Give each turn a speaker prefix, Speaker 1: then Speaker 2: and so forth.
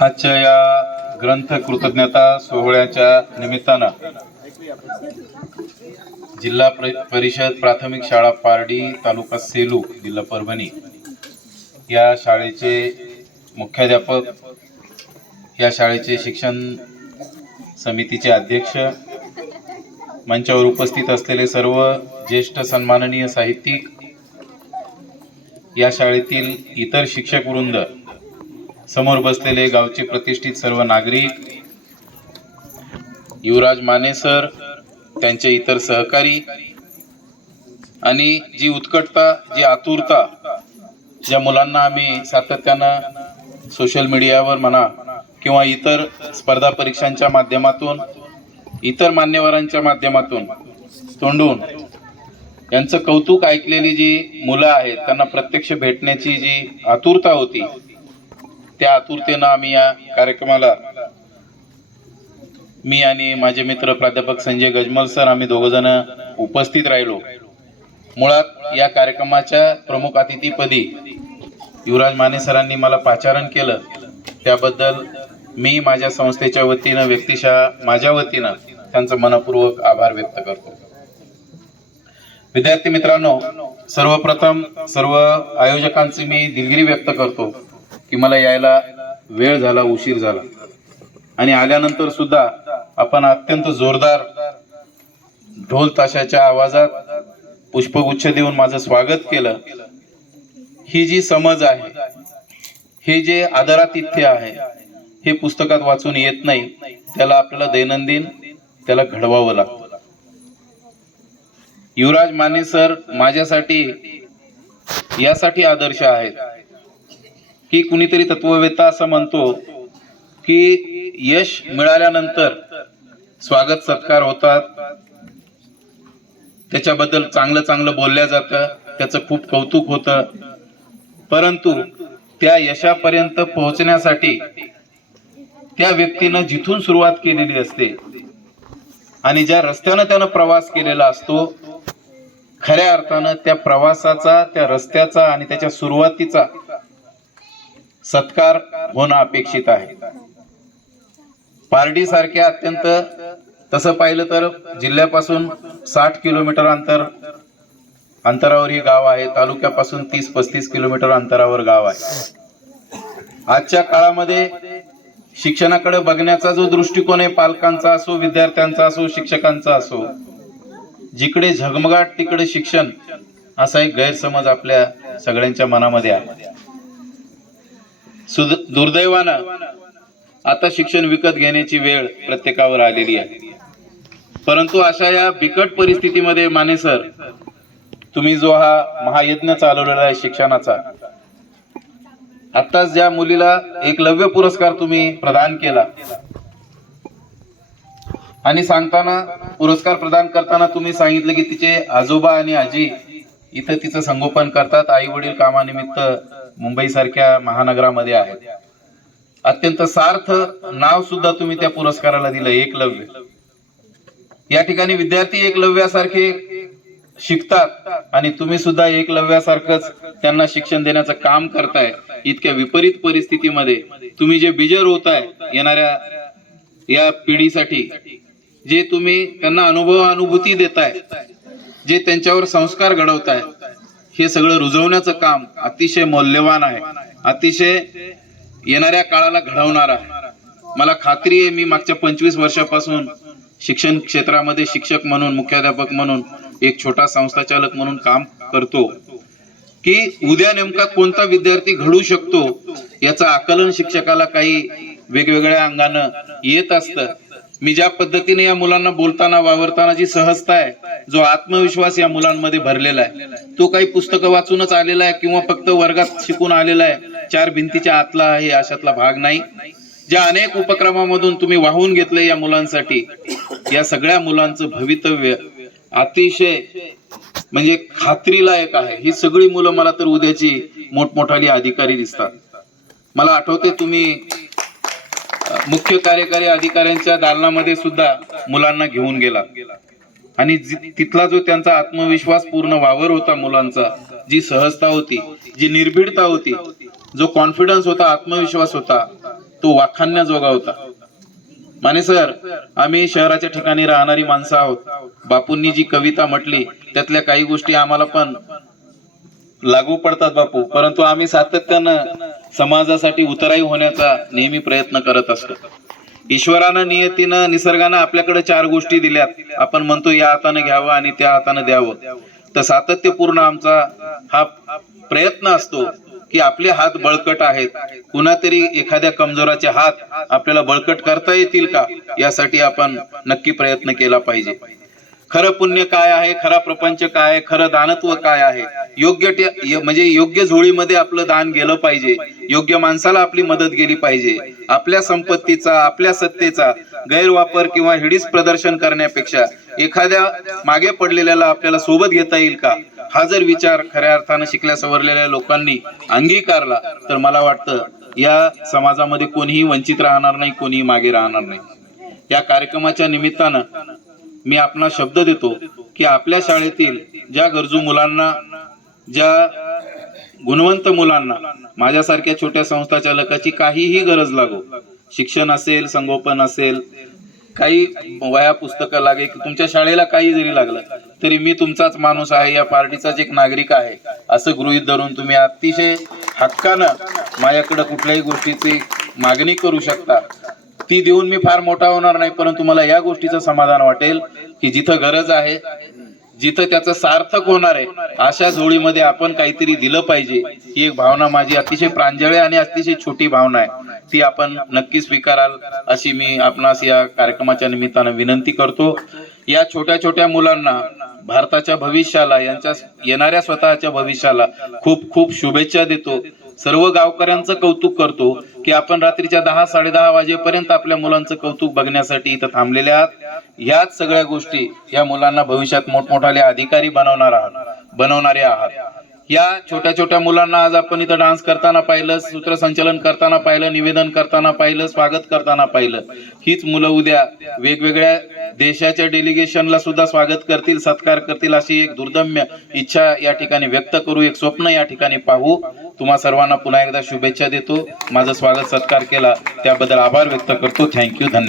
Speaker 1: आजच्या या ग्रंथ कृतज्ञता सोहळ्याच्या निमित्तानं जिल्हा प्र- परिषद प्राथमिक शाळा पारडी तालुका सेलू जिल्हा परभणी. या शाळेचे मुख्याध्यापक या शाळेचे शिक्षण समितीचे अध्यक्ष मंचावर उपस्थित असलेले सर्व ज्येष्ठ सन्माननीय साहित्यिक या शाळेतील इतर शिक्षक वृंद समोर बसलेले गावचे प्रतिष्ठित सर्व नागरिक युवराज माने सर त्यांचे इतर सहकारी आणि जी उत्कटता जी आतुरता ज्या मुलांना आम्ही सातत्यानं सोशल मीडियावर म्हणा किंवा इतर स्पर्धा परीक्षांच्या माध्यमातून इतर मान्यवरांच्या माध्यमातून तोंडून यांचं कौतुक ऐकलेली जी मुलं आहेत त्यांना प्रत्यक्ष भेटण्याची जी आतुरता होती त्या आतुरतेनं आम्ही या कार्यक्रमाला मी आणि माझे मित्र प्राध्यापक संजय गजमल सर आम्ही दोघ जण उपस्थित राहिलो. मुळात या कार्यक्रमाच्या प्रमुख अतिथीपदी युवराज माने सरांनी मला पाचारण केलं. त्याबद्दल मी माझ्या संस्थेच्या वतीनं व्यक्तिशः माझ्या वतीनं त्यांचं मनपूर्वक आभार व्यक्त करतो. विद्यार्थी मित्रांनो सर्वप्रथम सर्व आयोजकांची मी दिलगिरी व्यक्त करतो. की मला यायला वेळ झाला उशीर झाला. आणि आल्यानंतर सुद्धा आपण अत्यंत जोरदार ढोल ताशाच्या आवाजात पुष्पगुच्छ देऊन माझं स्वागत केलं. ही जी समज आहे हे जे आदरातिथ्य आहे हे पुस्तकात वाचून येत नाही त्याला आपल्याला दैनंदिन त्याला घडवावं लागतं. युवराज माने सर माझ्यासाठी यासाठी आदर्श आहेत. की कुणीतरी तत्ववेता असं म्हणतो की यश मिळाल्यानंतर स्वागत सत्कार होतात. त्याच्याबद्दल चांगलं चांगलं बोलल्या जातं. त्याचं खूप कौतुक होतं. परंतु त्या यशापर्यंत पोहोचण्यासाठी त्या व्यक्तीनं जिथून सुरुवात केलेली असते आणि ज्या रस्त्यानं त्यानं प्रवास केलेला असतो खऱ्या अर्थानं त्या प्रवासाचा त्या रस्त्याचा आणि त्याच्या सुरुवातीचा सत्कार होणं अपेक्षित आहे. पारडी सारख्या अत्यंत तसं पाहिलं तर जिल्ह्यापासून साठ किलोमीटर अंतर अंतरावर हे गाव आहे. तालुक्यापासून तीस पस्तीस किलोमीटर अंतरावर गाव आहे. आजच्या काळामध्ये शिक्षणाकडे बघण्याचा जो दृष्टिकोन आहे पालकांचा असो विद्यार्थ्यांचा असो शिक्षकांचा असो जिकडे झगमगाट तिकडे शिक्षण असा एक गैरसमज आपल्या सगळ्यांच्या मनामध्ये आहे. दुर्दैवानं आता शिक्षण विकत घेण्याची वेळ प्रत्येकावर आलेली आहे. परंतु अशा या बिकट परिस्थितीमध्ये माने सर तुम्ही जो हा महायज्ञ चालवलेला आहे शिक्षणाचा आत्ताच ज्या मुलीला एकलव्य पुरस्कार तुम्ही प्रदान केला आणि सांगताना पुरस्कार प्रदान करताना तुम्ही सांगितलं की तिचे आजोबा आणि आजी इथं तिचं संगोपन करतात आई वडील कामानिमित्त मुंबई सारख्या महानगरामध्ये आहेत. अत्यंत सार्थ नाव सुद्धा तुम्ही त्या पुरस्काराला दिलं एकलव्य या ठिकाणी विद्यार्थी एकलव्यासारखे शिकतात आणि तुम्ही सुद्धा एकलव्यासारखंच त्यांना शिक्षण देण्याचं काम करताय. इतक्या विपरीत परिस्थितीमध्ये तुम्ही जे बिजर होताय येणाऱ्या या पिढीसाठी जे तुम्ही त्यांना अनुभव अनुभूती देताय जे त्यांच्यावर संस्कार घडवताय हे सगळं रुजवण्याचं काम अतिशय मौल्यवान आहे. अतिशय येणाऱ्या काळाला घडवणार आहे. मला खात्री आहे मी मागच्या पंचवीस वर्षापासून शिक्षण क्षेत्रामध्ये शिक्षक म्हणून मुख्याध्यापक म्हणून एक छोटा संस्थाचालक म्हणून काम करतो. की उद्या नेमका कोणता विद्यार्थी घडू शकतो याचं आकलन शिक्षकाला काही वेगवेगळ्या अंगानं येत असतं. मी ज्या पद्धतीने या मुलांना बोलताना वावरताना जी सहजता आहे जो आत्मविश्वास या मुलांमध्ये भरलेला आहे तो काही पुस्तकं वाचूनच आलेला आहे किंवा फक्त वर्गात शिकून आलेला आहे चार भिंतीच्या आतला आहे अशातला भाग नाही. ज्या अनेक उपक्रमामधून तुम्ही वाहून घेतले या मुलांसाठी या सगळ्या मुलांचं भवितव्य अतिशय म्हणजे खात्रीलायक आहे. ही सगळी मुलं मला तर उद्याची मोठमोठाली अधिकारी दिसतात. मला आठवते तुम्ही मुख्य कार्यकारी अधिकाऱ्यांच्या दालनामध्ये सुद्धा मुलांना घेऊन गेला. आणि तिथला जो त्यांचा आत्मविश्वास पूर्ण वावर होता मुलांचा जी सहजता होती जी निर्भीडता होती जो कॉन्फिडन्स होता आत्मविश्वास होता तो वाखाणण्याजोगा होता. माने सर आम्ही शहराच्या ठिकाणी राहणारी माणसं आहोत. बापूंनी जी कविता म्हटली त्यातल्या काही गोष्टी आम्हाला पण लागू पडतात बापू. परंतु आम्ही सातत्यानं समाजासाठी उतराई होण्याचा नेहमी प्रयत्न करत असतो. ईश्वरानं नियतीनं निसर्गानं आपल्याकडे चार गोष्टी दिल्यात. आपण म्हणतो या हातानं घ्यावं आणि त्या हातानं द्यावं. तर सातत्यपूर्ण आमचा हा प्रयत्न असतो की आपले हात बळकट आहेत. कुणातरी एखाद्या कमजोराचे हात आपल्याला बळकट करता येतील का? यासाठी आपण नक्की प्रयत्न केला पाहिजे. खरं पुण्य काय आहे खरा प्रपंच काय आहे खरं दानत्व काय आहे? योग्य म्हणजे योग्य झोळीमध्ये आपलं दान गेलं पाहिजे. योग्य माणसाला आपली मदत गेली पाहिजे. आपल्या संपत्तीचा आपल्या सत्तेचा गैरवापर किंवा हिडीस प्रदर्शन करण्यापेक्षा एखाद्या मागे पडलेल्याला आपल्याला सोबत घेता येईल का? हा जर विचार खऱ्या अर्थानं शिकल्या सवरलेल्या लोकांनी अंगीकारला तर मला वाटतं या समाजामध्ये कोणीही वंचित राहणार नाही कोणीही मागे राहणार नाही. या कार्यक्रमाच्या निमित्तानं मी आपला शब्द देतो की आपल्या शाळेतील ज्या गरजू मुलांना ज्या गुणवंत मुलांना माझ्यासारख्या छोट्या संस्था चालकाची काहीही गरज लागो शिक्षण असेल संगोपन असेल काही वया पुस्तकं लागेल तुमच्या शाळेला काही जरी लागलं तरी मी तुमचाच माणूस आहे या पार्टीचाच एक नागरिक आहे असं गृहीत धरून तुम्ही अतिशय हक्कानं माझ्याकडं कुठल्याही गोष्टीची मागणी करू शकता. ती देऊन मी फार मोठा होणार नाही परंतु मला या गोष्टीचं समाधान वाटेल की जिथं गरज आहे जिथं त्याचं सार्थक होणार आहे अशा जोडीमध्ये आपण काहीतरी दिलं पाहिजे. ही एक भावना माझी अतिशय प्रांजळ आणि अतिशय छोटी भावना आहे. ती आपण नक्की स्वीकाराल अशी मी आपणास या कार्यक्रमाच्या निमित्तानं विनंती करतो. या छोट्या छोट्या मुलांना भारताच्या भविष्याला यांच्या येणाऱ्या स्वतःच्या भविष्याला खूप खूप शुभेच्छा देतो. सर्व गावकऱ्यांचं कौतुक करतो. की आपण रात्रीच्या दहा साडेदहा वाजेपर्यंत आपल्या मुलांचं कौतुक बघण्यासाठी इथं थांबलेले आहात. ह्याच सगळ्या गोष्टी या मुलांना भविष्यात मोठमोठाले अधिकारी बनवणार आहात बनवणारे आहात. या छोट्या छोट्या मुलांना आज आपण इथं डान्स करताना पाहिलं सूत्रसंचलन करताना पाहिलं निवेदन करताना पाहिलं स्वागत करताना पाहिलं. हीच मुलं उद्या वेगवेगळ्या देशाच्या डेलिगेशनला सुद्धा स्वागत करतील सत्कार करतील अशी एक दुर्दम्य इच्छा या ठिकाणी व्यक्त करू एक स्वप्न या ठिकाणी पाहू. तुम्हा सर्वांना पुन्हा एकदा शुभेच्छा देतो. माझं स्वागत सत्कार केला. त्याबद्दल आभार व्यक्त करतो. थँक्यू धन्यवाद.